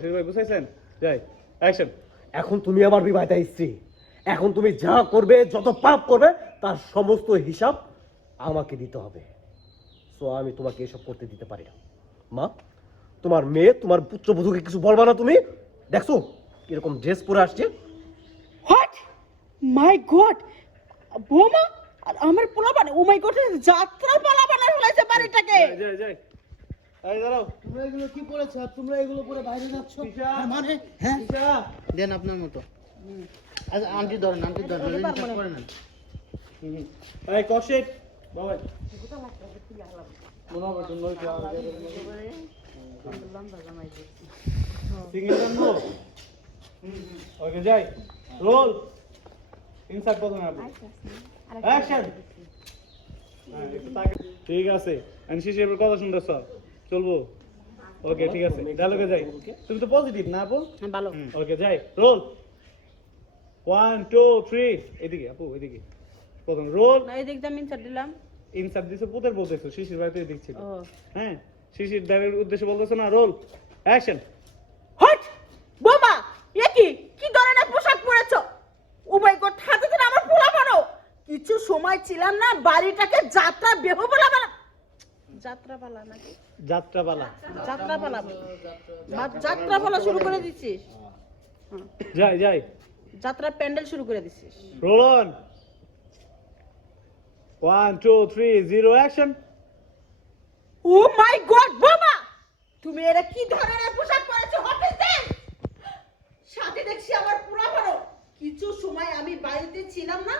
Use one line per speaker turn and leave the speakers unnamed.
শিশির ভাই বুঝাইছেন যাই অ্যাকশন
এখন তুমি আমার বিবাহিতা স্ত্রী। এখন তুমি যা করবে যত পাপ করবে তার সমস্ত হিসাব আমাকে দিতে হবে। সো আমি তোমাকে এসব করতে দিতে পারি না। মা তোমার মেয়ে তোমার পুত্রবধূকে কিছু বলবা না তুমি? দেখছ এরকম ড্রেস পরে আসছে?
হোয়াট মাই গড বৌমা আর আমার পোলা বানে ও মাই গড যাত্রা পালা বানার হলাইছে বাড়িটাকে।
যাই যাই যাই। এই দাঁড়াও।
তোমরা এগুলো কি পড়েছো? তোমরা এগুলো পরে বাইরে যাচ্ছ? মানে? হ্যাঁ? দেন আপনার মতো। আচ্ছা আন্টি ধরেন আন্টি ধরেন হিসাব করে নেন।
এই কশেট বাবা মনে হবে তুমি নই সিঙ্গেল জানো ওকে যাই। রোল। ইনসার্ট প্রথমে আপনি। অ্যাকশন। ঠিক আছে। কথা শুনতেছ চলবো? ওকে ঠিক আছে। ডায়লগে যাই। তুমি তো পজিটিভ না আপু?
হ্যাঁ, ভালো।
ওকে যাই। রোল ওয়ান টু থ্রি এদিকে আপু এদিকে। প্রথম রোল
না মিনসার দিলাম।
দিছে পুতের বলতেছো শিশির বাড়িতে এদিক ছিল। হ্যাঁ শিশির উদ্দেশ্যে বলতেছো না রোল অ্যাকশন
হট বৌমা! এ কি? কি ধরনের পোশাক পরেছো? ও মাই গড হাতে ধরে আমার পোলা বানো কিছু সময় ছিলাম না বাড়িটাকে যাত্রা বেহ বলা বানা যাত্রা পালা নাকি?
যাত্রাপালা।
যাত্রা পালা মা শুরু করে দিছিস
যাই যাই।
যাত্রা প্যান্ডেল শুরু করে দিছিস
roll on one two three zero action
oh my God বৌমা! তুমি এরা কি ধরনের পোশাক পরেছো অফিস? সাথে দেখছি আমার পুরা বড় কিছু সময় আমি বাড়িতে ছিলাম না